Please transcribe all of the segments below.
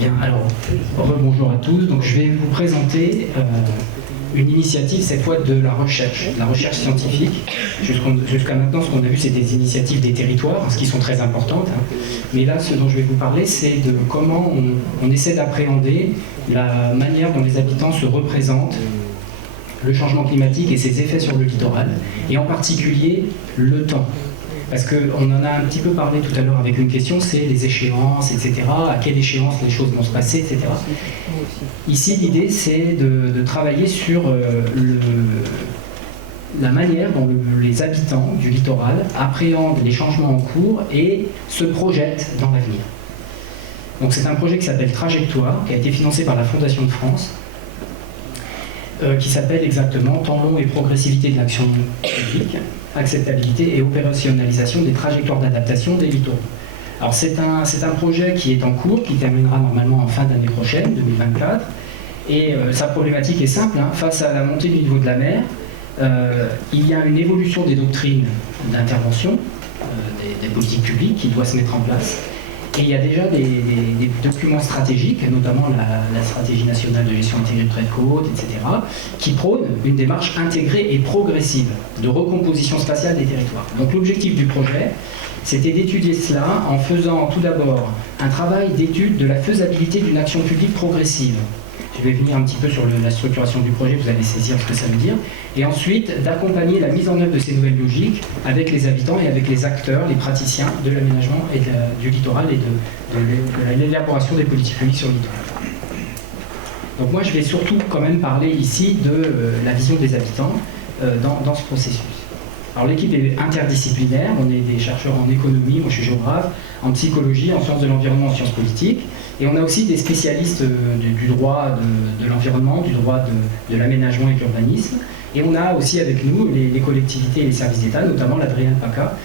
Bien, alors, bonjour à tous. Donc, je vais vous présenter une initiative, cette fois de la recherche scientifique. Jusqu'à maintenant, ce qu'on a vu, c'est des initiatives des territoires, ce qui sont très importantes. Mais là, ce dont je vais vous parler, c'est de comment on essaie d'appréhender la manière dont les habitants se représentent le changement climatique et ses effets sur le littoral, et en particulier le temps. Parce qu'on en a un petit peu parlé tout à l'heure avec une question, c'est les échéances, etc. À quelle échéance les choses vont se passer, etc. Ici, l'idée, c'est de travailler sur la manière dont les habitants du littoral appréhendent les changements en cours et se projettent dans l'avenir. Donc c'est un projet qui s'appelle Trajectoire, qui a été financé par la Fondation de France, qui s'appelle exactement Temps long et progressivité de l'action publique, acceptabilité et opérationnalisation des trajectoires d'adaptation des littoraux. Alors c'est un projet qui est en cours, qui terminera normalement en fin d'année prochaine, 2024, et sa problématique est simple, face à la montée du niveau de la mer, il y a une évolution des doctrines d'intervention, des politiques publiques qui doit se mettre en place. Et il y a déjà des documents stratégiques, notamment la stratégie nationale de gestion intégrée de trait de côte, etc., qui prônent une démarche intégrée et progressive de recomposition spatiale des territoires. Donc l'objectif du projet, c'était d'étudier cela en faisant tout d'abord un travail d'étude de la faisabilité d'une action publique progressive. Je vais venir un petit peu sur la structuration du projet, vous allez saisir ce que ça veut dire. Et ensuite, d'accompagner la mise en œuvre de ces nouvelles logiques avec les habitants et avec les acteurs, les praticiens de l'aménagement et du littoral et de l'élaboration des politiques publiques sur le littoral. Donc moi, je vais surtout quand même parler ici de la vision des habitants dans ce processus. Alors l'équipe est interdisciplinaire, on est des chercheurs en économie, moi je suis géographe, en psychologie, en sciences de l'environnement, en sciences politiques, et on a aussi des spécialistes du droit de l'environnement, du droit de l'aménagement et de l'urbanisme, et on a aussi avec nous les collectivités et les services d'État, notamment l'Adrienne Paca,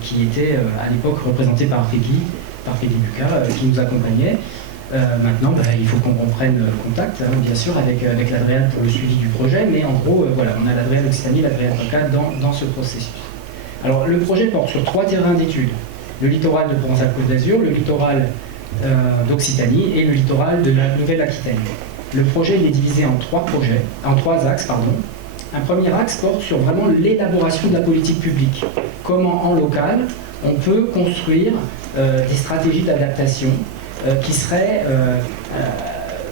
qui était à l'époque représentée par Peggy Buca, qui nous accompagnait. Maintenant, il faut qu'on reprenne contact, bien sûr, avec l'Adrienne pour le suivi du projet, mais en gros, voilà, on a l'Adrienne Occitanie, l'Adrienne Paca dans ce processus. Alors, le projet porte sur 3 terrains d'études. Le littoral de Provence-Alpes-Côte d'Azur, le littoral d'Occitanie et le littoral de la Nouvelle-Aquitaine. Le projet est divisé en 3 axes. Un premier axe porte sur vraiment l'élaboration de la politique publique. Comment, en local, on peut construire des stratégies d'adaptation qui seraient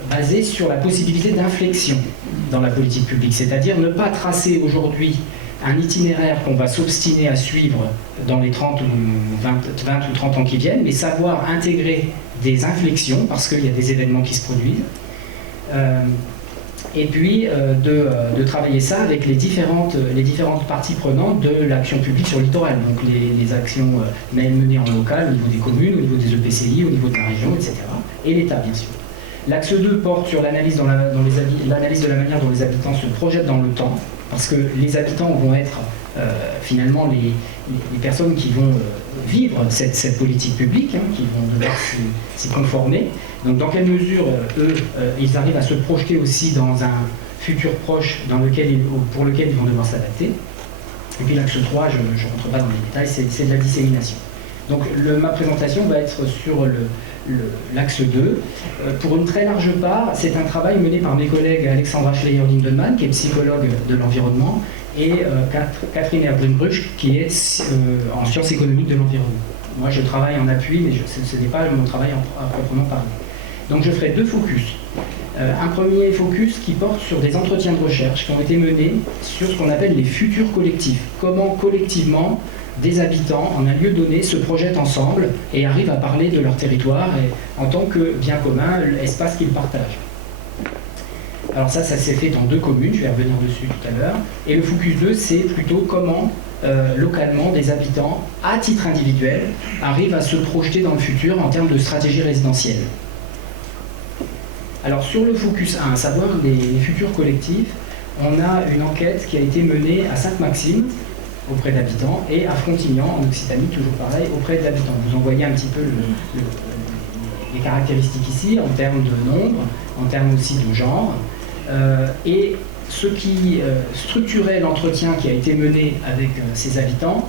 basées sur la possibilité d'inflexion dans la politique publique. C'est-à-dire ne pas tracer aujourd'hui un itinéraire qu'on va s'obstiner à suivre dans les 30 ou 20 ou 30 ans qui viennent, mais savoir intégrer des inflexions, parce qu'il y a des événements qui se produisent, et puis de travailler ça avec les différentes parties prenantes de l'action publique sur le littoral, donc les actions menées en local, au niveau des communes, au niveau des EPCI, au niveau de la région, etc., et l'État, bien sûr. L'axe 2 porte sur l'analyse de la manière dont les habitants se projettent dans le temps, parce que les habitants vont être finalement les personnes qui vont vivre cette politique publique, qui vont devoir s'y conformer. Donc dans quelle mesure, ils arrivent à se projeter aussi dans un futur proche pour lequel ils vont devoir s'adapter. Et puis l'axe 3, je ne rentre pas dans les détails, c'est de la dissémination. Donc ma présentation va être sur l'axe 2. Pour une très large part, c'est un travail mené par mes collègues Alexandra Schleyer-Lindemann, qui est psychologue de l'environnement, et Catherine Erdbrunbruch, qui est en sciences économiques de l'environnement. Moi, je travaille en appui, mais ce n'est pas mon travail à proprement parler. Donc je ferai 2 focus. Un premier focus qui porte sur des entretiens de recherche qui ont été menés sur ce qu'on appelle les futurs collectifs. Comment collectivement des habitants en un lieu donné se projettent ensemble et arrivent à parler de leur territoire en tant que bien commun, l'espace qu'ils partagent. Alors ça s'est fait dans 2 communes, je vais revenir dessus tout à l'heure. Et le focus 2, c'est plutôt comment localement des habitants, à titre individuel, arrivent à se projeter dans le futur en termes de stratégie résidentielle. Alors sur le focus 1, à savoir les futurs collectifs, on a une enquête qui a été menée à Sainte-Maxime auprès d'habitants et à Frontignan en Occitanie, toujours pareil, auprès d'habitants. Vous en voyez un petit peu les caractéristiques ici en termes de nombre, en termes aussi de genre. Et ce qui structurait l'entretien qui a été mené avec ces habitants,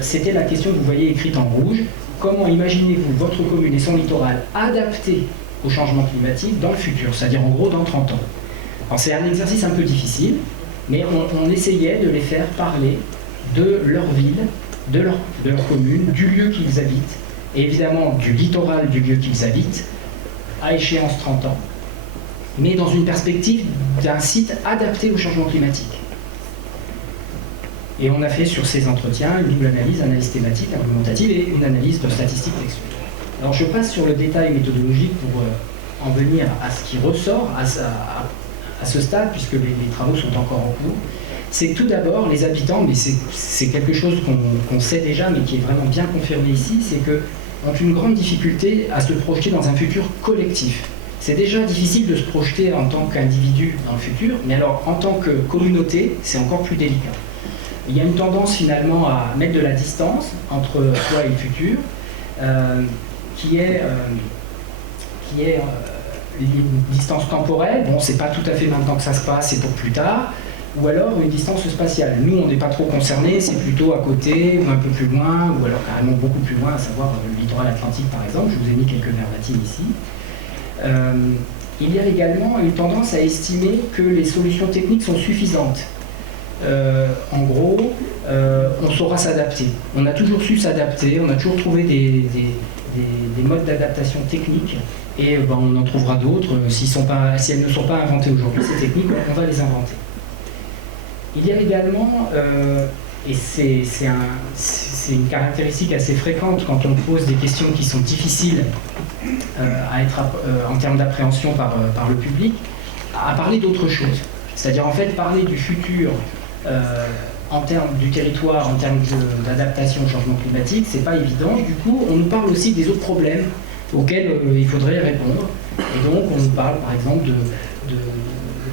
c'était la question que vous voyez écrite en rouge. Comment imaginez-vous votre commune et son littoral adapté au changement climatique dans le futur, c'est-à-dire en gros dans 30 ans. Alors c'est un exercice un peu difficile, mais on essayait de les faire parler de leur ville, de leur commune, du lieu qu'ils habitent, et évidemment du littoral du lieu qu'ils habitent, à échéance 30 ans, mais dans une perspective d'un site adapté au changement climatique. Et on a fait sur ces entretiens une double analyse thématique, argumentative et une analyse de statistiques textuelles. Alors je passe sur le détail méthodologique pour en venir à ce qui ressort à ce stade, puisque les travaux sont encore en cours. C'est que tout d'abord, les habitants, mais c'est quelque chose qu'on sait déjà, mais qui est vraiment bien confirmé ici, c'est qu'ils ont une grande difficulté à se projeter dans un futur collectif. C'est déjà difficile de se projeter en tant qu'individu dans le futur, mais alors en tant que communauté, c'est encore plus délicat. Il y a une tendance finalement à mettre de la distance entre soi et le futur, qui est une distance temporelle. Bon, c'est pas tout à fait maintenant que ça se passe, c'est pour plus tard. Ou alors une distance spatiale. Nous, on n'est pas trop concernés, c'est plutôt à côté, ou un peu plus loin, ou alors carrément beaucoup plus loin, à savoir le littoral atlantique par exemple. Je vous ai mis quelques verbatims ici. Il y a également une tendance à estimer que les solutions techniques sont suffisantes. En gros, on saura s'adapter. On a toujours su s'adapter, on a toujours trouvé des modes d'adaptation techniques, et on en trouvera d'autres. Si elles ne sont pas inventées aujourd'hui, ces techniques, on va les inventer. Il y a également, et c'est une caractéristique assez fréquente quand on pose des questions qui sont difficiles à être en termes d'appréhension par le public, à parler d'autre chose. C'est-à-dire en fait parler du futur en termes du territoire, en termes d'adaptation au changement climatique, c'est pas évident. Du coup, on nous parle aussi des autres problèmes auxquels il faudrait répondre. Et donc, on nous parle par exemple de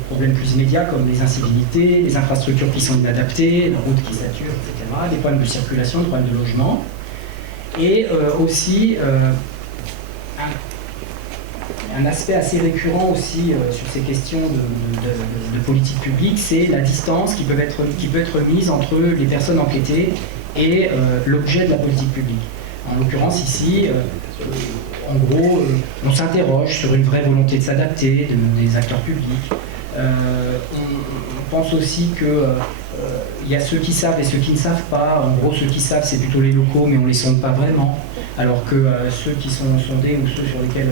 problèmes plus immédiats comme les incivilités, les infrastructures qui sont inadaptées, les routes qui saturent, etc., des problèmes de circulation, des problèmes de logement. Et aussi un aspect assez récurrent aussi sur ces questions de politique publique, c'est la distance qui peut être mise entre les personnes enquêtées et l'objet de la politique publique. En l'occurrence ici, en gros, on s'interroge sur une vraie volonté de s'adapter des acteurs publics. On pense aussi qu'il y a ceux qui savent et ceux qui ne savent pas. En gros, ceux qui savent, c'est plutôt les locaux, mais on ne les sonde pas vraiment. Alors que ceux qui sont sondés ou ceux sur lesquels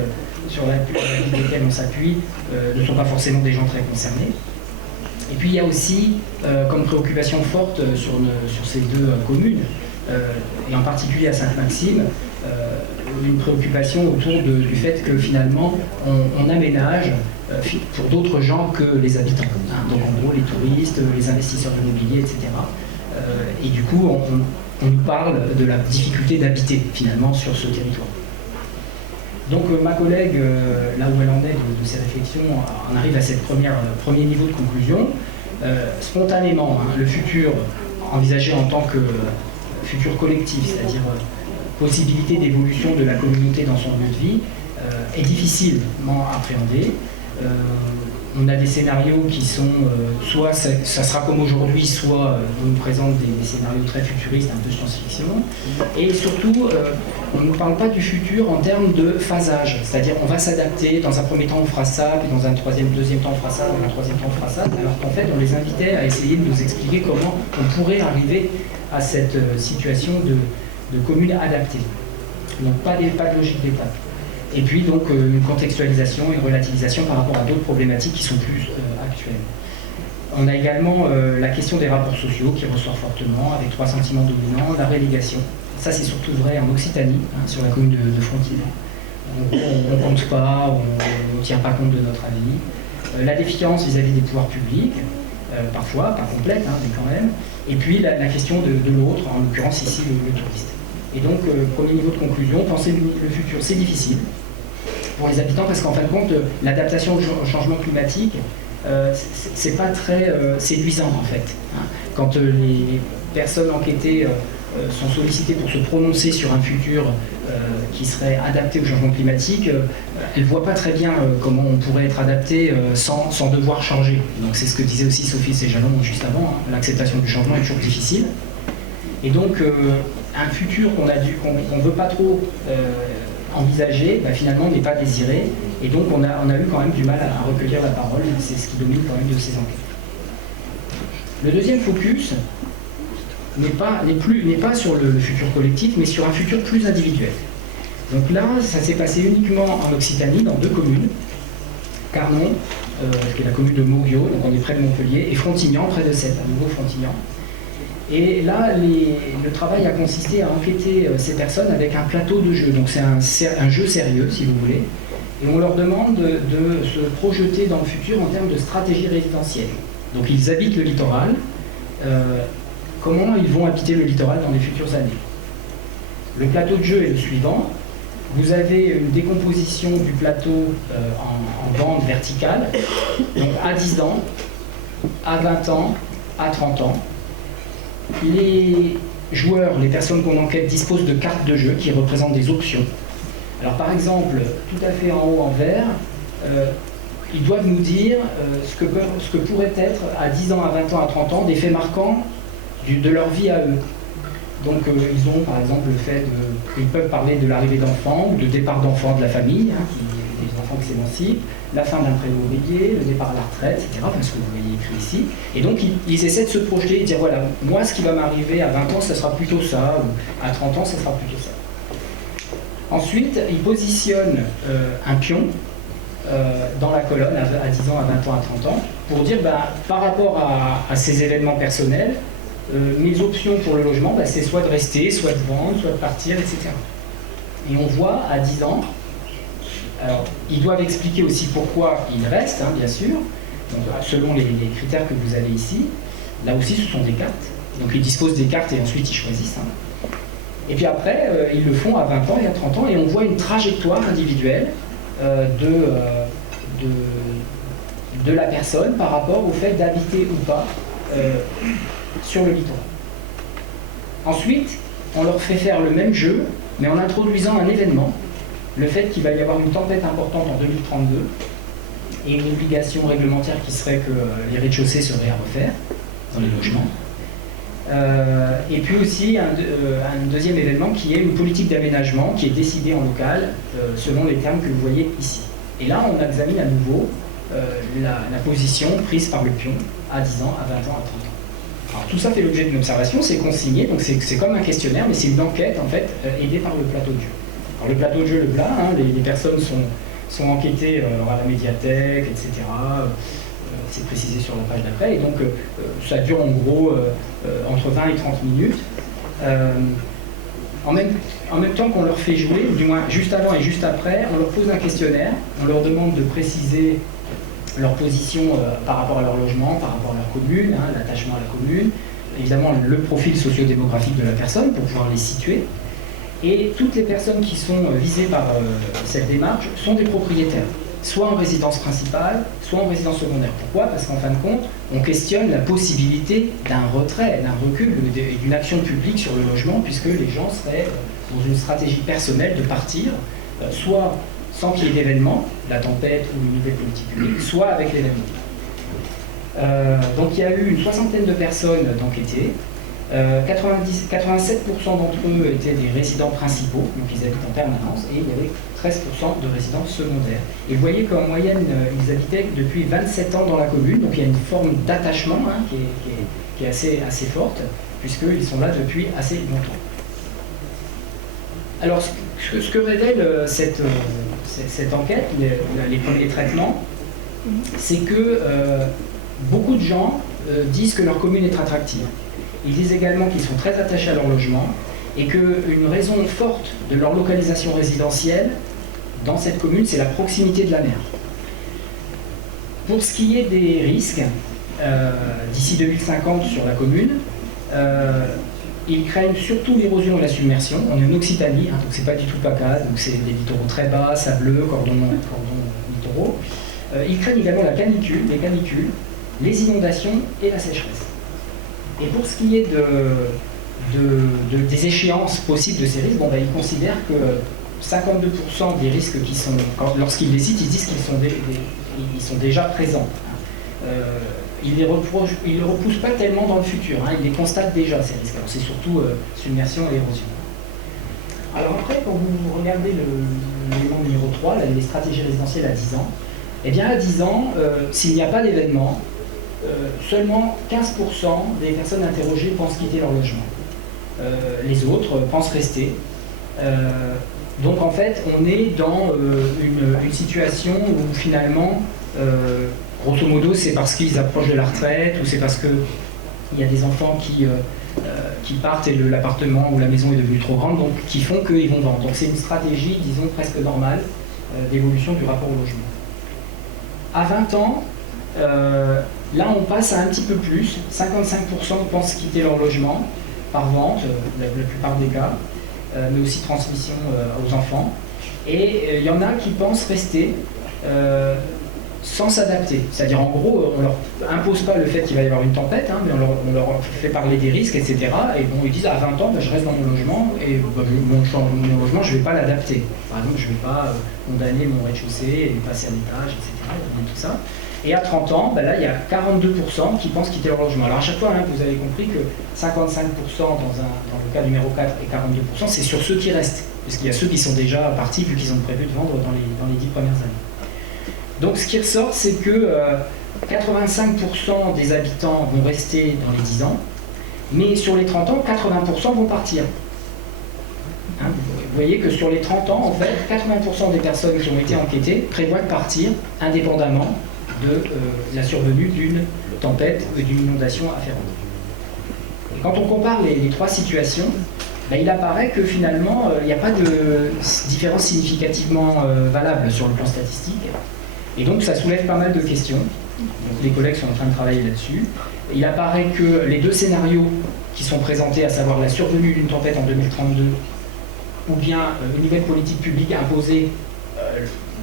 on s'appuie ne sont pas forcément des gens très concernés. Et puis il y a aussi, comme préoccupation forte sur ces deux communes, et en particulier à Sainte-Maxime, une préoccupation autour du fait que finalement on aménage pour d'autres gens que les habitants. Donc en gros les touristes, les investisseurs immobiliers, etc. Et du coup on nous parle de la difficulté d'habiter finalement sur ce territoire. Donc ma collègue, là où elle en est de ses réflexions, en arrive à cette premier niveau de conclusion. Spontanément, le futur envisagé en tant que futur collectif, c'est-à-dire possibilité d'évolution de la communauté dans son lieu de vie, est difficilement appréhendé. On a des scénarios qui sont, soit ça sera comme aujourd'hui, soit on nous présente des scénarios très futuristes, un peu science-fiction. Et surtout, on ne nous parle pas du futur en termes de phasage, c'est-à-dire on va s'adapter, dans un premier temps on fera ça, puis dans un deuxième temps on fera ça, dans un troisième temps on fera ça, alors qu'en fait on les invitait à essayer de nous expliquer comment on pourrait arriver à cette situation de commune adaptée. Donc pas de logique d'étape. Et puis donc une contextualisation, une relativisation par rapport à d'autres problématiques qui sont plus actuelles. On a également la question des rapports sociaux qui ressort fortement, avec 3 sentiments dominants, la relégation. Ça c'est surtout vrai en Occitanie, sur la commune de Frontignan. On ne compte pas, on ne tient pas compte de notre avis. La défiance vis-à-vis des pouvoirs publics, parfois, pas complète, mais quand même. Et puis la question de l'autre, en l'occurrence ici le touriste. Et donc, premier niveau de conclusion, penser le futur, c'est difficile pour les habitants parce qu'en fin de compte, l'adaptation au changement climatique, c'est pas très séduisant en fait. Quand les personnes enquêtées sont sollicitées pour se prononcer sur un futur qui serait adapté au changement climatique, elles ne voient pas très bien comment on pourrait être adapté sans devoir changer. Donc c'est ce que disait aussi Sophie Séjalon juste avant, l'acceptation du changement est toujours difficile. Et donc un futur qu'on ne veut pas trop envisager, finalement n'est pas désiré, Et donc on a eu quand même du mal à recueillir la parole, c'est ce qui domine quand même de ces enquêtes. Le deuxième focus n'est pas sur le futur collectif, mais sur un futur plus individuel. Donc là, ça s'est passé uniquement en Occitanie, dans 2 communes, Carnon, qui est la commune de Mouriot, donc on est près de Montpellier, et Frontignan, près de Sète, à nouveau Frontignan. Et là, le travail a consisté à enquêter ces personnes avec un plateau de jeu. Donc c'est un jeu sérieux, si vous voulez. Et on leur demande de se projeter dans le futur en termes de stratégie résidentielle. Donc ils habitent le littoral. Comment ils vont habiter le littoral dans les futures années? Le plateau de jeu est le suivant. Vous avez une décomposition du plateau en bande verticale, donc à 10 ans, à 20 ans, à 30 ans. Les joueurs, les personnes qu'on enquête, disposent de cartes de jeu qui représentent des options. Alors par exemple, tout à fait en haut en vert, ils doivent nous dire ce que pourrait être à 10 ans, à 20 ans, à 30 ans, des faits marquants de leur vie à eux. Donc ils ont par exemple le fait qu'ils peuvent parler de l'arrivée d'enfants ou de départ d'enfants de la famille, des enfants qui s'émancipent, la fin d'un prêt immobilier, le départ à la retraite, etc. Parce que vous voyez écrit ici. Et donc ils essaient de se projeter et de dire voilà, moi ce qui va m'arriver à 20 ans, ça sera plutôt ça, ou à 30 ans, ça sera plutôt ça. Ensuite, ils positionnent un pion dans la colonne à 10 ans, à 20 ans, à 30 ans, pour dire par rapport à ces événements personnels, mes options pour le logement, c'est soit de rester, soit de vendre, soit de partir, etc. Et on voit à 10 ans, alors ils doivent expliquer aussi pourquoi ils restent, bien sûr, donc, selon les critères que vous avez ici. Là aussi, ce sont des cartes. Donc ils disposent des cartes et ensuite ils choisissent. Et puis après, ils le font à 20 ans et à 30 ans, et on voit une trajectoire individuelle de la personne par rapport au fait d'habiter ou pas sur le littoral. Ensuite, on leur fait faire le même jeu, mais en introduisant un événement, le fait qu'il va y avoir une tempête importante en 2032, et une obligation réglementaire qui serait que les rez-de-chaussée seraient à refaire dans les logements. Et puis aussi un deuxième événement qui est une politique d'aménagement qui est décidée en local selon les termes que vous voyez ici. Et là, on examine à nouveau la position prise par le pion à 10 ans, à 20 ans, à 30 ans. Alors tout ça fait l'objet d'une observation, c'est consigné, donc c'est comme un questionnaire, mais c'est une enquête en fait aidée par le plateau de jeu. Alors le plateau de jeu, le plat, les personnes sont enquêtées à la médiathèque, etc. C'est précisé sur la page d'après, et donc ça dure en gros entre 20 et 30 minutes. En même temps qu'on leur fait jouer, ou du moins juste avant et juste après, on leur pose un questionnaire, on leur demande de préciser leur position par rapport à leur logement, par rapport à leur commune, l'attachement à la commune, évidemment le profil socio-démographique de la personne pour pouvoir les situer. Et toutes les personnes qui sont visées par cette démarche sont des propriétaires, soit en résidence principale, soit en résidence secondaire. Pourquoi? Parce qu'en fin de compte, on questionne la possibilité d'un retrait, d'un recul, d'une action publique sur le logement, puisque les gens seraient dans une stratégie personnelle de partir, soit sans qu'il y ait d'événement, la tempête ou une nouvelle politique publique, soit avec l'événement. Donc il y a eu une soixantaine de personnes d'enquêtés. 87% d'entre eux étaient des résidents principaux, donc ils habitent en permanence, et il y avait 13% de résidents secondaires. Et vous voyez qu'en moyenne, ils habitaient depuis 27 ans dans la commune, donc il y a une forme d'attachement qui est assez forte, puisqu'ils sont là depuis assez longtemps. Alors, ce que révèle cette enquête, les premiers traitements, c'est que beaucoup de gens disent que leur commune est attractive. Ils disent également qu'ils sont très attachés à leur logement et qu'une raison forte de leur localisation résidentielle dans cette commune, c'est la proximité de la mer. Pour ce qui est des risques, d'ici 2050 sur la commune, ils craignent surtout l'érosion et la submersion. On est en Occitanie, donc c'est pas du tout PACA, donc c'est des littoraux très bas, sableux, cordons littoraux. Ils craignent également la canicule, les canicules, les inondations et la sécheresse. Et pour ce qui est des échéances possibles de ces risques, ils considèrent que 52% des risques qui sont, lorsqu'ils les citent, ils disent qu'ils sont déjà présents. Ils ne les repoussent pas tellement dans le futur, ils les constatent déjà, ces risques. Alors c'est surtout submersion et érosion. Alors après, quand vous regardez l'élément numéro 3, les stratégies résidentielles à 10 ans. Eh bien, à 10 ans, s'il n'y a pas d'événement, seulement 15% des personnes interrogées pensent quitter leur logement. Les autres pensent rester. Donc, en fait, on est dans une situation où, finalement, grosso modo, c'est parce qu'ils approchent de la retraite ou c'est parce qu'il y a des enfants qui partent et l'appartement ou la maison est devenue trop grande, donc qui font qu'ils vont vendre. Donc c'est une stratégie, disons, presque normale d'évolution du rapport au logement. À 20 ans, là on passe à un petit peu plus. 55% pensent quitter leur logement par vente, la plupart des cas, mais aussi transmission aux enfants. Et il y en a qui pensent rester sans s'adapter. C'est-à-dire, en gros, on leur impose pas le fait qu'il va y avoir une tempête, hein, mais on leur fait parler des risques, etc. Et bon, ils disent, à 20 ans, je reste dans mon logement, et mon logement, je ne vais pas l'adapter. Par exemple, je ne vais pas condamner mon rez-de-chaussée et passer à l'étage, etc. Et tout ça. Et à 30 ans, là, il y a 42% qui pensent quitter leur logement. Alors, à chaque fois, hein, vous avez compris que 55% dans le cas numéro 4 et 42%, c'est sur ceux qui restent. Parce qu'il y a ceux qui sont déjà partis, vu qu'ils ont prévu de vendre dans les 10 premières années. Donc ce qui ressort, c'est que 85% des habitants vont rester dans les 10 ans, mais sur les 30 ans, 80% vont partir. Hein, vous voyez que sur les 30 ans, en fait, 80% des personnes qui ont été enquêtées prévoient de partir indépendamment de la survenue d'une tempête ou d'une inondation afférente. Et quand on compare les trois situations, il apparaît que finalement, il n'y a pas de différence significativement valable sur le plan statistique. Et donc ça soulève pas mal de questions. Donc, les collègues sont en train de travailler là-dessus. Il apparaît que les deux scénarios qui sont présentés, à savoir la survenue d'une tempête en 2032 ou bien une nouvelle politique publique imposée,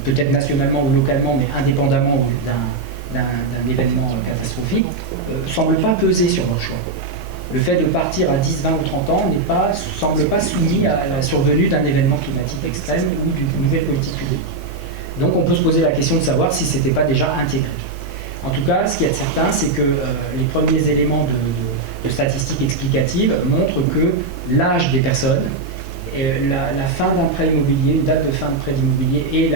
peut-être nationalement ou localement, mais indépendamment d'un événement catastrophique, ne semblent pas peser sur leur choix. Le fait de partir à 10, 20 ou 30 ans ne semble pas soumis à la survenue d'un événement climatique extrême ou d'une nouvelle politique publique. Donc on peut se poser la question de savoir si ce n'était pas déjà intégré. En tout cas, ce qui est certain, c'est que les premiers éléments de statistiques explicatives montrent que l'âge des personnes, la fin d'un prêt immobilier, une date de fin de prêt immobilier et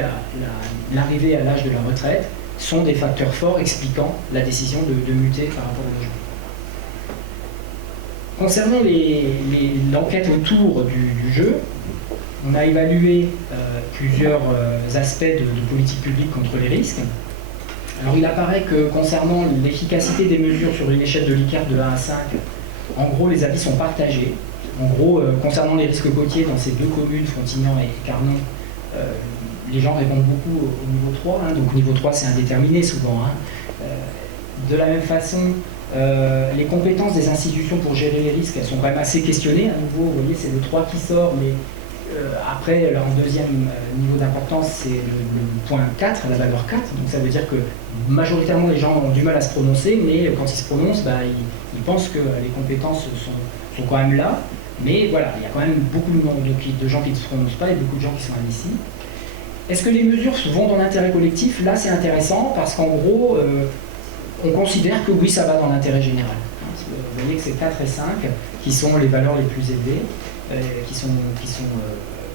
l'arrivée à l'âge de la retraite sont des facteurs forts expliquant la décision de muter par rapport au logement. Concernant l'enquête autour du jeu, on a évalué plusieurs aspects de politique publique contre les risques. Alors il apparaît que concernant l'efficacité des mesures sur une échelle de Likert de 1 à 5, en gros les avis sont partagés. En gros, concernant les risques côtiers dans ces deux communes, Frontignan et Carnon, les gens répondent beaucoup au niveau 3, hein, donc niveau 3 c'est indéterminé souvent. Hein. De la même façon, les compétences des institutions pour gérer les risques, elles sont quand même assez questionnées. À nouveau, vous voyez, c'est le 3 qui sort, mais après, là, en deuxième niveau d'importance, c'est le point 4, la valeur 4. Donc ça veut dire que majoritairement, les gens ont du mal à se prononcer, mais quand ils se prononcent, ils pensent que les compétences sont quand même là. Mais voilà, il y a quand même beaucoup de gens qui ne se prononcent pas et beaucoup de gens qui sont indécis. Est-ce que les mesures vont dans l'intérêt collectif? Là, c'est intéressant parce qu'en gros, on considère que oui, ça va dans l'intérêt général. Vous voyez que c'est 4 et 5 qui sont les valeurs les plus élevées,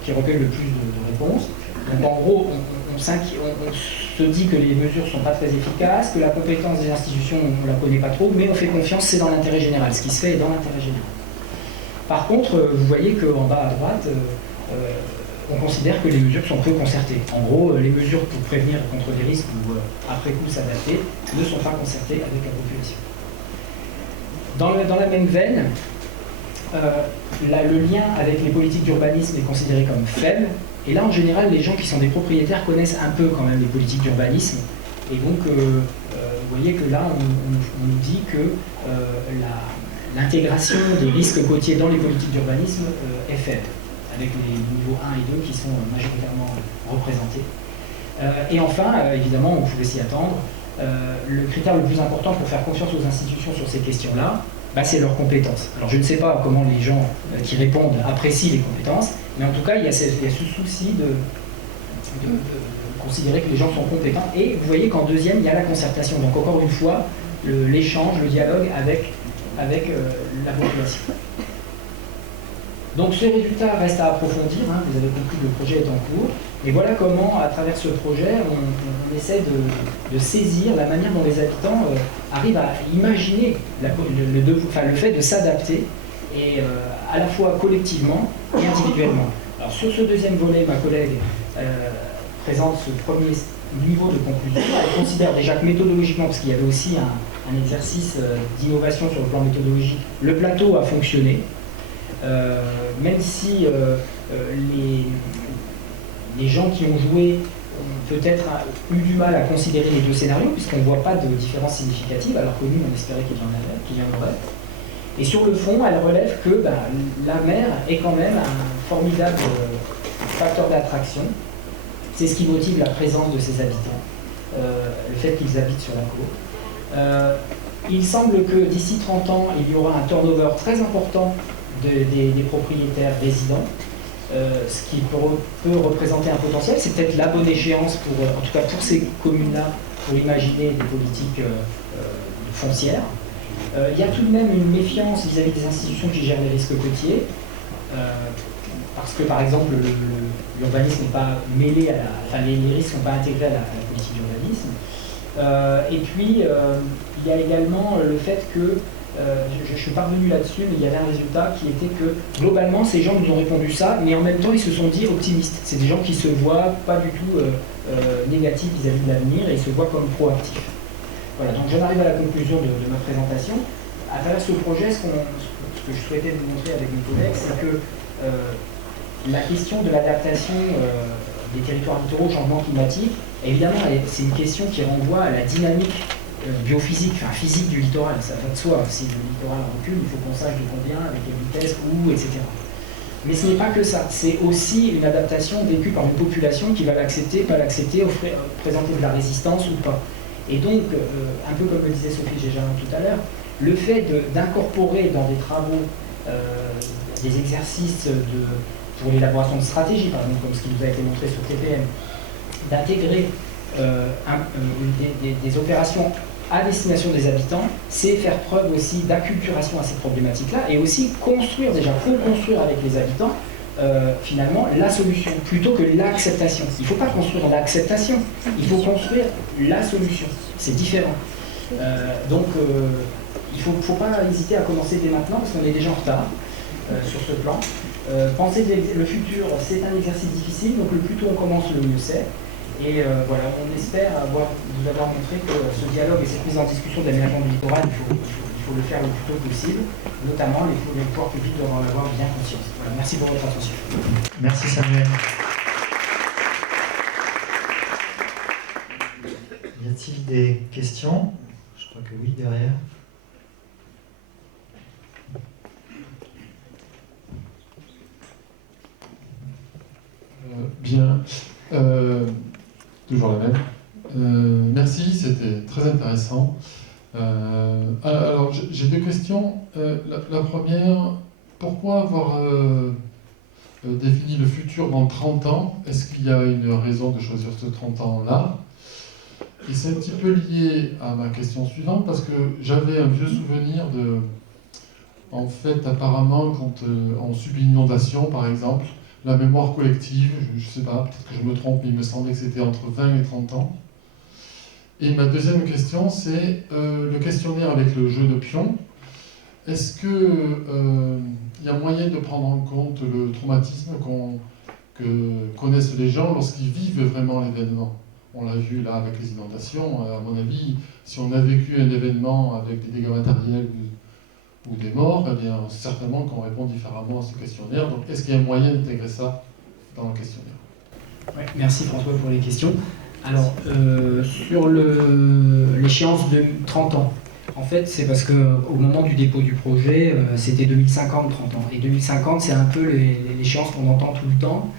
qui recueillent le plus de réponses. Donc en gros, on se dit que les mesures ne sont pas très efficaces, que la compétence des institutions, on ne la connaît pas trop, mais on fait confiance, c'est dans l'intérêt général. Ce qui se fait est dans l'intérêt général. Par contre, vous voyez qu'en bas à droite, on considère que les mesures sont peu concertées. En gros, les mesures pour prévenir contre les risques ou après coup s'adapter ne sont pas concertées avec la population. Dans la même veine, le lien avec les politiques d'urbanisme est considéré comme faible. Et là, en général, les gens qui sont des propriétaires connaissent un peu quand même les politiques d'urbanisme. Et donc, vous voyez que là, on nous dit que l'intégration des risques côtiers dans les politiques d'urbanisme est faible, avec les niveaux 1 et 2 qui sont majoritairement représentés. Et enfin, évidemment, on pouvait s'y attendre, le critère le plus important pour faire confiance aux institutions sur ces questions-là, c'est leurs compétences. Alors je ne sais pas comment les gens qui répondent apprécient les compétences, mais en tout cas, il y a ce souci de considérer que les gens sont compétents. Et vous voyez qu'en deuxième, il y a la concertation. Donc encore une fois, l'échange, le dialogue avec la population. Donc ces résultats restent à approfondir, hein, vous avez compris que le projet est en cours, et voilà comment, à travers ce projet, on essaie de saisir la manière dont les habitants arrivent à imaginer le fait de s'adapter, et à la fois collectivement et individuellement. Alors sur ce deuxième volet, ma collègue présente ce premier niveau de conclusion. Elle considère déjà que méthodologiquement, parce qu'il y avait aussi un exercice d'innovation sur le plan méthodologique, le plateau a fonctionné. Même si les gens qui ont joué ont peut-être eu du mal à considérer les deux scénarios, puisqu'on ne voit pas de différence significative, alors que nous, on espérait qu'il y en aurait. Et sur le fond, elle relève que la mer est quand même un formidable facteur d'attraction. C'est ce qui motive la présence de ces habitants, le fait qu'ils habitent sur la côte. Il semble que d'ici 30 ans, il y aura un turnover très important des propriétaires résidents, ce qui peut représenter un potentiel. C'est peut-être la bonne échéance, en tout cas pour ces communes-là, pour imaginer des politiques foncières. Il y a tout de même une méfiance vis-à-vis des institutions qui gèrent les risques côtiers, parce que par exemple l'urbanisme n'est pas mêlé les risques ne sont pas intégrés à la politique d'urbanisme. Et puis il y a également le fait que je suis parvenu là-dessus, mais il y avait un résultat qui était que globalement ces gens nous ont répondu ça, mais en même temps ils se sont dit optimistes. C'est des gens qui se voient pas du tout négatifs vis-à-vis de l'avenir et ils se voient comme proactifs. Voilà, donc j'en arrive à la conclusion de ma présentation. À travers ce projet, ce que je souhaitais vous montrer avec mes collègues, c'est que la question de l'adaptation des territoires littoraux au changement climatique, évidemment, c'est une question qui renvoie à la dynamique biophysique, physique du littoral. Ça va de soi. Si le littoral recule, il faut qu'on sache de combien, avec quelle vitesse, où, etc. Mais ce n'est pas que ça. C'est aussi une adaptation vécue par une population qui va l'accepter, pas l'accepter, présenter de la résistance ou pas. Et donc, un peu comme le disait Sophie Géjamin tout à l'heure, le fait d'incorporer dans des travaux des exercices pour l'élaboration de stratégies, par exemple, comme ce qui nous a été montré sur TPM, d'intégrer des opérations à destination des habitants, c'est faire preuve aussi d'acculturation à ces problématiques-là et aussi construire, déjà co-construire avec les habitants, finalement, la solution, plutôt que l'acceptation. Il ne faut pas construire l'acceptation, il faut construire la solution. C'est différent. Donc, il ne faut pas hésiter à commencer dès maintenant, parce qu'on est déjà en retard sur ce plan. Penser le futur, c'est un exercice difficile, donc le plus tôt on commence, le mieux c'est. Et voilà, on espère vous avoir montré que ce dialogue et cette mise en discussion de l'aménagement du littoral, il faut le faire le plus tôt possible. Notamment, les pouvoirs publics doivent en avoir bien conscience. Voilà, merci pour votre attention. Merci Samuel. Y a-t-il des questions? Je crois que oui, derrière. Bien. Toujours la même. Merci, c'était très intéressant. Alors, j'ai deux questions. La première, pourquoi avoir défini le futur dans 30 ans? Est-ce qu'il y a une raison de choisir ce 30 ans-là? Et c'est un petit peu lié à ma question suivante, parce que j'avais un vieux souvenir de... En fait, apparemment, quand on subit une inondation, par exemple, la mémoire collective, je ne sais pas, peut-être que je me trompe, mais il me semblait que c'était entre 20 et 30 ans. Et ma deuxième question, c'est le questionnaire avec le jeu de pion. Est-ce qu'il y a moyen de prendre en compte le traumatisme que connaissent les gens lorsqu'ils vivent vraiment l'événement? On l'a vu là avec les inondations. À mon avis, si on a vécu un événement avec des dégâts matériels ou des morts, eh bien, certainement qu'on répond différemment à ce questionnaire. Donc, est-ce qu'il y a moyen d'intégrer ça dans le questionnaire? Ouais, merci François pour les questions. Alors, sur l'échéance de 30 ans, en fait, c'est parce qu'au moment du dépôt du projet, c'était 2050, 30 ans. Et 2050, c'est un peu l'échéance qu'on entend tout le temps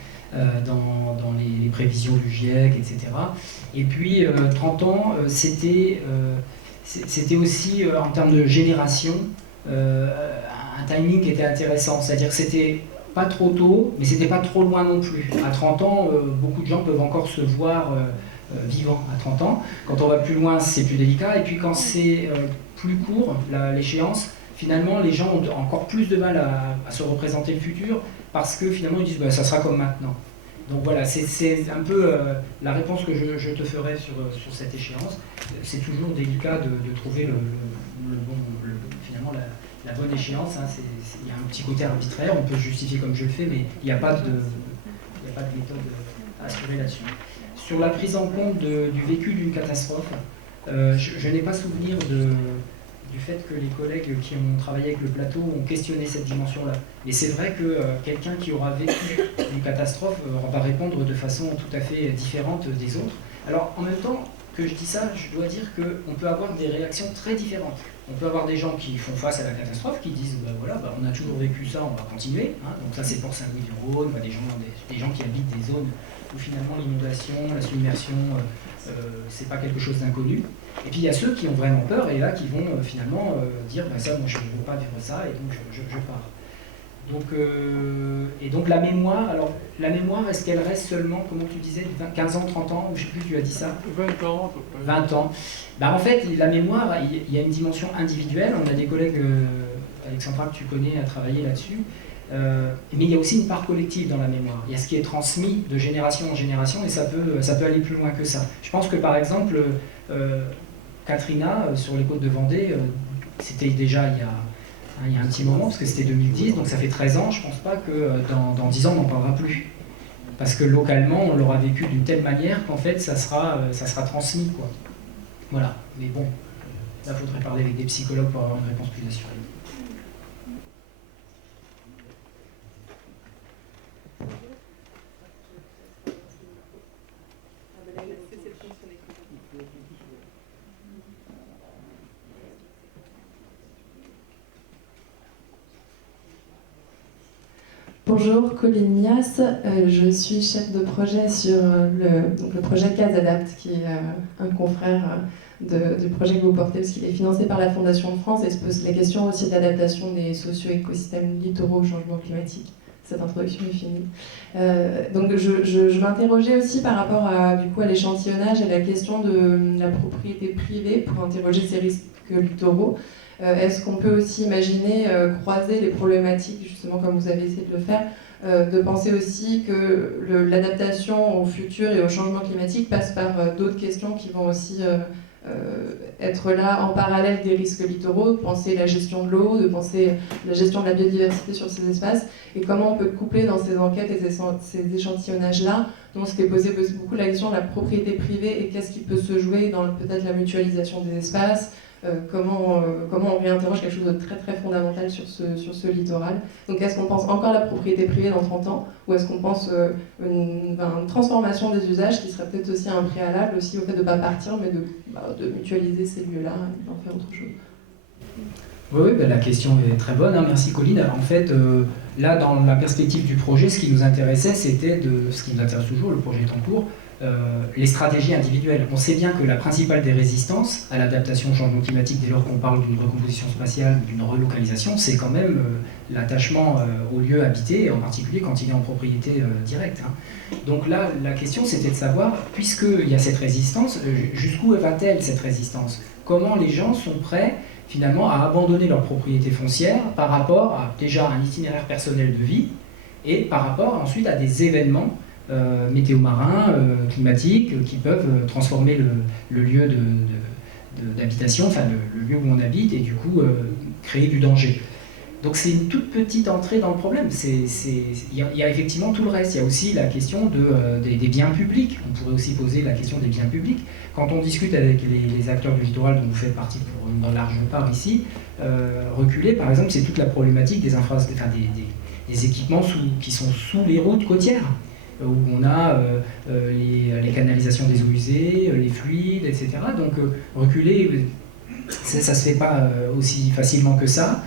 dans les prévisions du GIEC, etc. Et puis, 30 ans, c'était aussi, en termes de génération, un timing qui était intéressant. C'est-à-dire que c'était pas trop tôt, mais c'était pas trop loin non plus. À 30 ans, beaucoup de gens peuvent encore se voir vivants à 30 ans. Quand on va plus loin, c'est plus délicat. Et puis quand c'est plus court, l'échéance, finalement les gens ont encore plus de mal à se représenter le futur parce que finalement ils disent bah, ça sera comme maintenant. Donc voilà, c'est un peu la réponse que je te ferai sur cette échéance. C'est toujours délicat de trouver finalement la bonne échéance. Hein. Il y a un petit côté arbitraire, on peut se justifier comme je le fais, mais il n'y a pas de méthode assurée là-dessus. Sur la prise en compte du vécu d'une catastrophe, je n'ai pas souvenir du fait que les collègues qui ont travaillé avec le plateau ont questionné cette dimension-là. Mais c'est vrai que quelqu'un qui aura vécu une catastrophe va répondre de façon tout à fait différente des autres. Alors en même temps que je dis ça, je dois dire qu'on peut avoir des réactions très différentes. On peut avoir des gens qui font face à la catastrophe, qui disent bah voilà, bah, on a toujours vécu ça, on va continuer. Hein. Donc ça c'est pour Saint-Louis-du-Rhône, des gens qui habitent des zones où finalement l'inondation, la submersion, c'est pas quelque chose d'inconnu. Et puis il y a ceux qui ont vraiment peur et là qui vont finalement dire bah, ça, moi je ne veux pas vivre ça et donc je pars. Donc la mémoire, alors la mémoire, est-ce qu'elle reste seulement, comment tu disais, 15 ans, 30 ans, je ne sais plus, tu as dit ça 20 ans à peu près. 20 ans. Bah, en fait, la mémoire, il y a une dimension individuelle, on a des collègues, Alexandra que tu connais, a travaillé là-dessus, mais il y a aussi une part collective dans la mémoire. Il y a ce qui est transmis de génération en génération et ça peut aller plus loin que ça. Je pense que par exemple, Katrina, sur les côtes de Vendée, c'était déjà il y a un petit moment, parce que c'était 2010, donc ça fait 13 ans, je ne pense pas que dans 10 ans on n'en parlera plus. Parce que localement, on l'aura vécu d'une telle manière qu'en fait, ça sera transmis, quoi. Voilà, mais bon, là, il faudrait parler avec des psychologues pour avoir une réponse plus assurée. Bonjour, Colline Mias, je suis chef de projet sur le projet CASADAPT, qui est un confrère du projet que vous portez, parce qu'il est financé par la Fondation de France et se pose la question aussi de l'adaptation des socio-écosystèmes littoraux au changement climatique. Cette introduction est finie. Donc je m'interrogeais aussi par rapport à l'échantillonnage et la question de la propriété privée pour interroger ces risques littoraux. Est-ce qu'on peut aussi imaginer croiser les problématiques, justement comme vous avez essayé de le faire, de penser aussi que l'adaptation au futur et au changement climatique passe par d'autres questions qui vont aussi être là en parallèle des risques littoraux, de penser la gestion de l'eau, de penser la gestion de la biodiversité sur ces espaces, et comment on peut coupler dans ces enquêtes et ces échantillonnages-là. Donc on s'était posé beaucoup la question de la propriété privée et qu'est-ce qui peut se jouer dans peut-être la mutualisation des espaces, comment on réinterroge quelque chose de très très fondamental sur ce littoral. Donc est-ce qu'on pense encore à la propriété privée dans 30 ans ou est-ce qu'on pense une transformation des usages qui serait peut-être aussi un préalable aussi au fait de ne pas partir mais de mutualiser ces lieux-là et d'en faire autre chose. Oui, ben la question est très bonne, hein. Merci Colline. En fait, là dans la perspective du projet, ce qui nous intéressait, c'était ce qui nous intéresse toujours, le projet est en cours, les stratégies individuelles. On sait bien que la principale des résistances à l'adaptation au changement climatique, dès lors qu'on parle d'une recomposition spatiale, d'une relocalisation, c'est quand même l'attachement au lieu habité, en particulier quand il est en propriété directe. Hein. Donc là, la question c'était de savoir, puisqu'il y a cette résistance, jusqu'où va-t-elle cette résistance? Comment les gens sont prêts finalement à abandonner leur propriété foncière par rapport à déjà un itinéraire personnel de vie et par rapport ensuite à des événements météo-marins, climatiques, qui peuvent transformer le lieu d'habitation, enfin le lieu où on habite, et du coup créer du danger. Donc c'est une toute petite entrée dans le problème. Il y a effectivement tout le reste. Il y a aussi la question des biens publics. On pourrait aussi poser la question des biens publics. Quand on discute avec les acteurs du littoral dont vous faites partie pour une large part ici, reculer par exemple, c'est toute la problématique des des équipements qui sont sous les routes côtières, où on a les canalisations des eaux usées, les fluides, etc. Donc reculer, ça ne se fait pas aussi facilement que ça.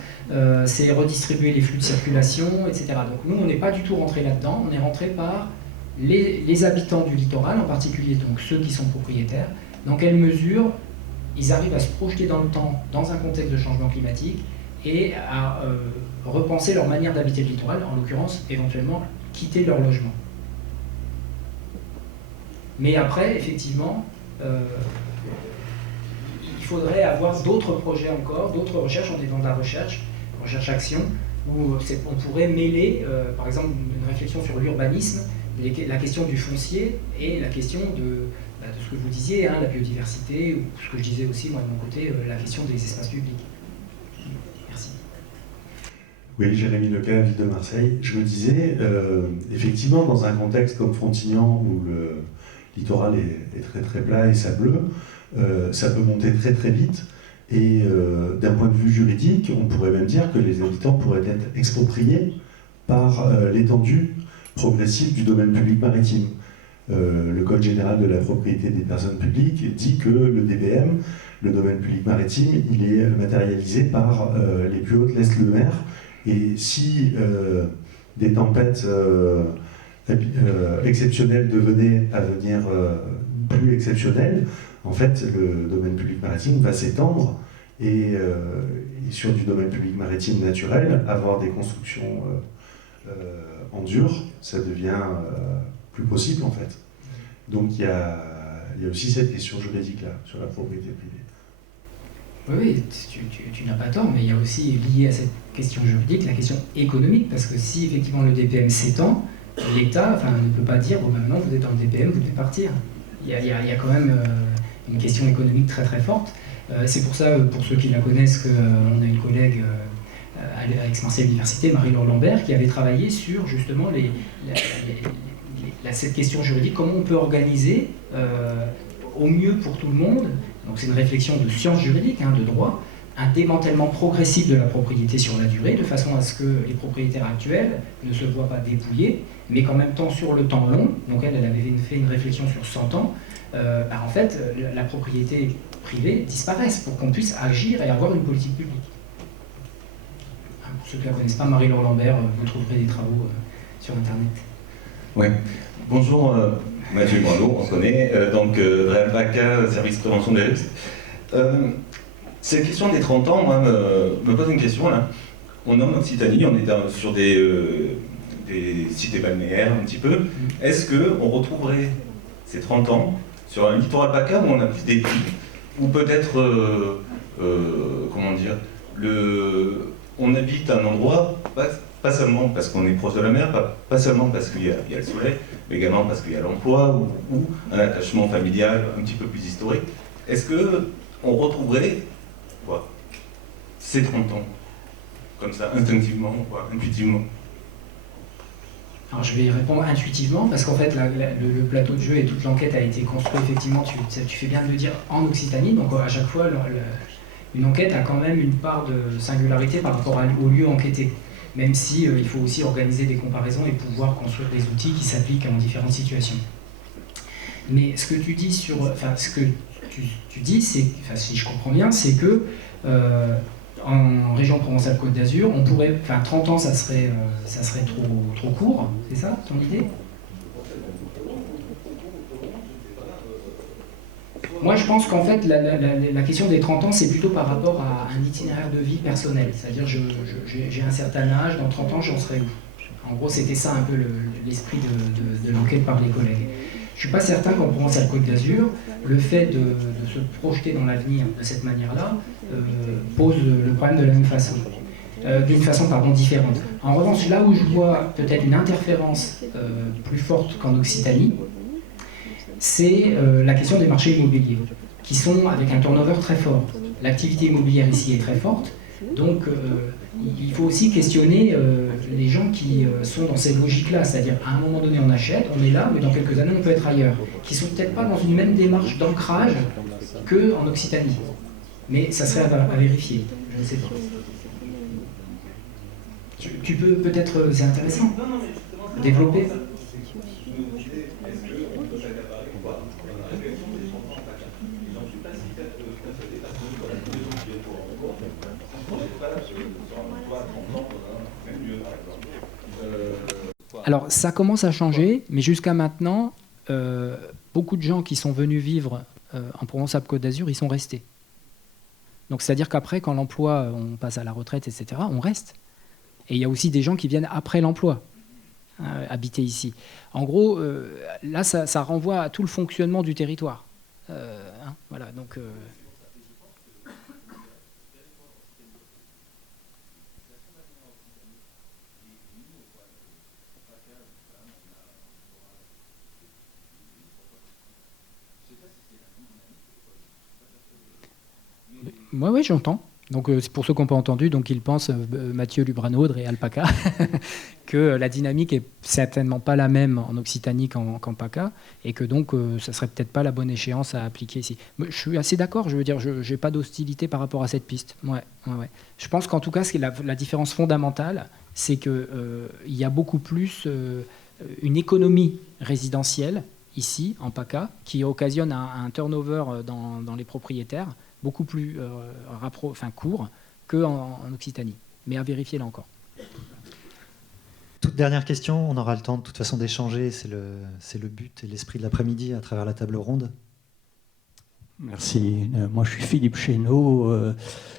C'est redistribuer les flux de circulation, etc. Donc nous, on n'est pas du tout rentré là-dedans, on est rentré par les habitants du littoral, en particulier donc ceux qui sont propriétaires, dans quelle mesure ils arrivent à se projeter dans le temps, dans un contexte de changement climatique, et à repenser leur manière d'habiter le littoral, en l'occurrence, éventuellement, quitter leur logement. Mais après, effectivement, il faudrait avoir d'autres projets encore, d'autres recherches. On est dans la recherche-action, où on pourrait mêler, par exemple, une réflexion sur l'urbanisme, la question du foncier et la question de ce que vous disiez, hein, la biodiversité, ou ce que je disais aussi, moi, de mon côté, la question des espaces publics. Merci. Oui, Jérémy Leca, ville de Marseille. Je me disais, effectivement, dans un contexte comme Frontignan, où le littoral est très très plat et sableux, ça peut monter très très vite. Et d'un point de vue juridique, on pourrait même dire que les habitants pourraient être expropriés par l'étendue progressive du domaine public maritime. Le Code général de la propriété des personnes publiques dit que le DPM, le domaine public maritime, il est matérialisé par les plus hautes laisses le mer. Et si des tempêtes exceptionnelles devenaient à venir plus exceptionnelles, en fait, le domaine public maritime va s'étendre et sur du domaine public maritime naturel, avoir des constructions en dur, ça devient plus possible en fait. Donc il y a aussi cette question juridique là, sur la propriété privée. Oui, tu n'as pas tort, mais il y a aussi lié à cette question juridique la question économique, parce que si effectivement le DPM s'étend, l'État ne peut pas dire, bon maintenant vous êtes dans le DPM, vous devez partir. Il y a quand même une question économique très très forte. C'est pour ça, pour ceux qui la connaissent, qu'on a une collègue à Aix-Marseille Université, Marie-Laure Lambert, qui avait travaillé sur justement cette question juridique, comment on peut organiser au mieux pour tout le monde. Donc c'est une réflexion de science juridique, de droit, un démantèlement progressif de la propriété sur la durée, de façon à ce que les propriétaires actuels ne se voient pas dépouillés, mais qu'en même temps sur le temps long, donc elle avait fait une réflexion sur 100 ans, en fait la propriété privée disparaisse pour qu'on puisse agir et avoir une politique publique. Pour ceux qui ne la connaissent pas, Marie-Laure Lambert, vous trouverez des travaux sur Internet. Oui. Bonjour, Mathieu Brando, on se connaît, donc Realpaca, service prévention des risques. Cette question des 30 ans, moi, me pose une question là. On est en Occitanie, on est sur des cités balnéaires un petit peu. Est-ce qu'on retrouverait ces 30 ans sur un littoral PACA où on a plus des prix, ou peut-être, comment dire, on habite un endroit, pas seulement parce qu'on est proche de la mer, pas seulement parce qu'il y a le soleil, mais également parce qu'il y a l'emploi ou un attachement familial un petit peu plus historique. Est-ce qu'on retrouverait ces 30 ans, comme ça, instinctivement, intuitivement? Alors je vais y répondre intuitivement, parce qu'en fait le plateau de jeu et toute l'enquête a été construit, effectivement, tu fais bien de le dire, en Occitanie, donc à chaque fois une enquête a quand même une part de singularité par rapport au lieu enquêté, même si il faut aussi organiser des comparaisons et pouvoir construire des outils qui s'appliquent en différentes situations. Mais ce que tu dis tu dis, si je comprends bien, c'est que en région Provence-Alpes-Côte d'Azur, on pourrait, 30 ans, ça serait trop court, c'est ça ton idée? Moi, je pense qu'en fait, la question des 30 ans, c'est plutôt par rapport à un itinéraire de vie personnel. C'est-à-dire, j'ai un certain âge, dans 30 ans, j'en serai où? En gros, c'était ça un peu l'esprit de l'enquête par les collègues. Je ne suis pas certain qu'en Provence-Alpes-Côte d'Azur, le fait de se projeter dans l'avenir de cette manière-là pose le problème de la même façon, d'une façon différente. En revanche, là où je vois peut-être une interférence plus forte qu'en Occitanie, c'est la question des marchés immobiliers, qui sont avec un turnover très fort. L'activité immobilière ici est très forte, donc il faut aussi questionner les gens qui sont dans ces logiques-là, c'est-à-dire à un moment donné on achète, on est là, mais dans quelques années on peut être ailleurs, qui sont peut-être pas dans une même démarche d'ancrage qu'en Occitanie. Mais ça serait à vérifier, je ne sais pas. Tu peux peut-être, c'est intéressant, développer. Alors ça commence à changer, mais jusqu'à maintenant, beaucoup de gens qui sont venus vivre en Provence-Alpes-Côte d'Azur, ils sont restés. Donc c'est-à-dire qu'après, quand l'emploi, on passe à la retraite, etc., on reste. Et il y a aussi des gens qui viennent après l'emploi, habiter ici. En gros, là, ça renvoie à tout le fonctionnement du territoire. Voilà, donc... Oui, j'entends. Donc, pour ceux qui n'ont pas entendu, donc ils pensent, Mathieu Lubranaudre et Alpaca, que la dynamique est certainement pas la même en Occitanie qu'en PACA, et que donc ça serait peut-être pas la bonne échéance à appliquer ici. Mais je suis assez d'accord, je veux dire, je n'ai pas d'hostilité par rapport à cette piste. Ouais. Je pense qu'en tout cas, la différence fondamentale, c'est qu'il y a beaucoup plus une économie résidentielle ici, en PACA, qui occasionne un turnover dans les propriétaires beaucoup plus court qu'en Occitanie. Mais à vérifier là encore. Toute dernière question, on aura le temps de toute façon d'échanger, c'est le but et l'esprit de l'après-midi à travers la table ronde. Merci. Moi, je suis Philippe Chénaud.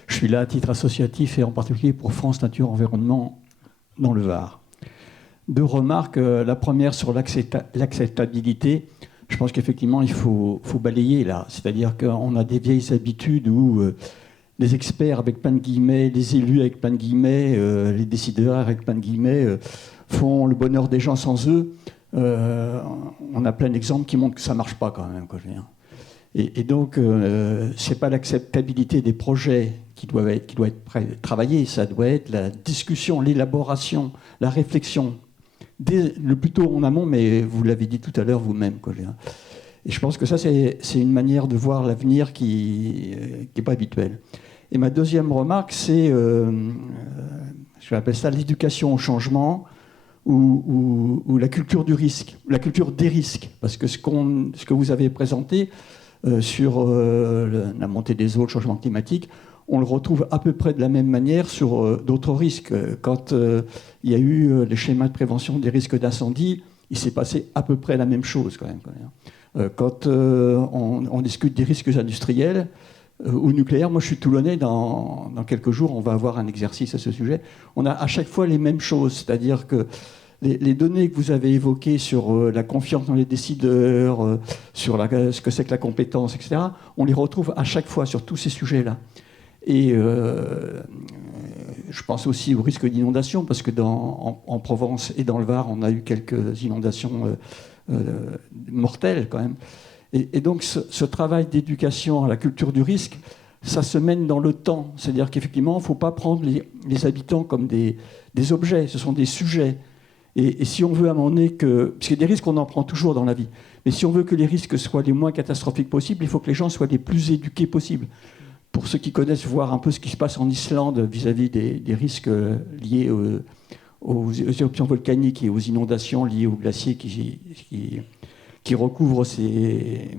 Je suis là à titre associatif et en particulier pour France Nature Environnement dans le Var. 2 remarques. La première sur l'acceptabilité. Je pense qu'effectivement, il faut balayer là. C'est-à-dire qu'on a des vieilles habitudes où les experts, avec plein de guillemets, les élus, avec plein de guillemets, les décideurs, avec plein de guillemets, font le bonheur des gens sans eux. On a plein d'exemples qui montrent que ça ne marche pas quand même. Quoi, je veux dire. Et donc, ce n'est pas l'acceptabilité des projets qui doit être travaillé, ça doit être la discussion, l'élaboration, la réflexion. Le plus tôt en amont, mais vous l'avez dit tout à l'heure vous-même. Et je pense que ça, c'est une manière de voir l'avenir qui n'est pas habituelle. Et ma deuxième remarque, c'est, je appelle ça l'éducation au changement ou la culture du risque, la culture des risques. Parce que ce que vous avez présenté sur la montée des eaux, le changement climatique, on le retrouve à peu près de la même manière sur d'autres risques. Quand il y a eu les schémas de prévention des risques d'incendie, il s'est passé à peu près la même chose quand même. Quand on discute des risques industriels ou nucléaires, moi je suis toulonnais, dans quelques jours on va avoir un exercice à ce sujet. On a à chaque fois les mêmes choses, c'est-à-dire que les données que vous avez évoquées sur la confiance dans les décideurs, sur ce que c'est que la compétence, etc., on les retrouve à chaque fois sur tous ces sujets-là. Et je pense aussi au risque d'inondation, parce que en Provence et dans le Var, on a eu quelques inondations mortelles quand même. Et donc ce travail d'éducation à la culture du risque, ça se mène dans le temps. C'est-à-dire qu'effectivement, il ne faut pas prendre les habitants comme des objets, ce sont des sujets. Et si on veut à un moment donné parce que des risques, on en prend toujours dans la vie, mais si on veut que les risques soient les moins catastrophiques possibles, il faut que les gens soient les plus éduqués possibles. Pour ceux qui connaissent, voir un peu ce qui se passe en Islande vis-à-vis des risques liés aux éruptions volcaniques et aux inondations liées aux glaciers qui recouvrent ces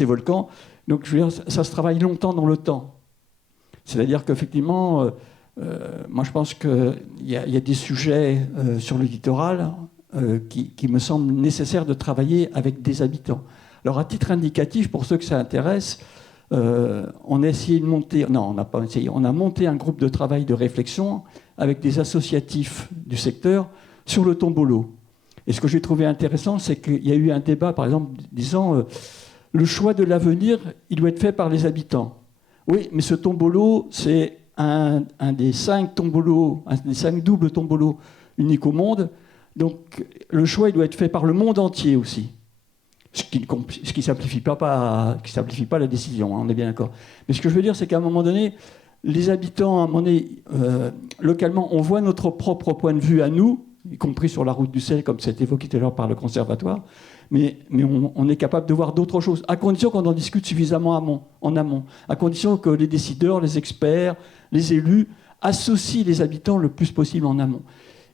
volcans. Donc, je veux dire, ça se travaille longtemps dans le temps. C'est-à-dire qu'effectivement, moi, je pense qu'il y a des sujets sur le littoral qui me semblent nécessaires de travailler avec des habitants. Alors, à titre indicatif, pour ceux que ça intéresse, on a essayé de monter... Non, on n'a pas essayé. On a monté un groupe de travail de réflexion avec des associatifs du secteur sur le tombolo. Et ce que j'ai trouvé intéressant, c'est qu'il y a eu un débat, par exemple, disant le choix de l'avenir, il doit être fait par les habitants. Oui, mais ce tombolo, c'est un des 5 tombolos, un des 5 doubles tombolos uniques au monde. Donc, le choix, il doit être fait par le monde entier aussi. Ce qui ne simplifie pas la décision, hein, on est bien d'accord. Mais ce que je veux dire, c'est qu'à un moment donné, les habitants, à un moment donné, localement, on voit notre propre point de vue à nous, y compris sur la route du sel, comme c'est évoqué tout à l'heure par le conservatoire, mais on est capable de voir d'autres choses, à condition qu'on en discute suffisamment en amont, à condition que les décideurs, les experts, les élus associent les habitants le plus possible en amont.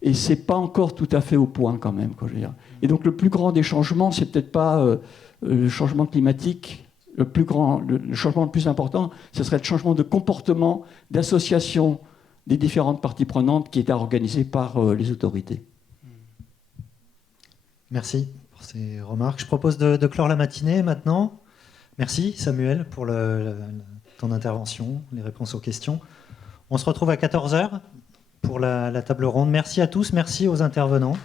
Et ce n'est pas encore tout à fait au point quand même. Quoi, je veux dire. Et donc le plus grand des changements, c'est peut-être pas le changement climatique. Le changement le plus important, ce serait le changement de comportement, d'association des différentes parties prenantes qui est organisé par les autorités. Merci pour ces remarques. Je propose de clore la matinée maintenant. Merci Samuel pour ton intervention, les réponses aux questions. On se retrouve à 14h pour la table ronde. Merci à tous, merci aux intervenants.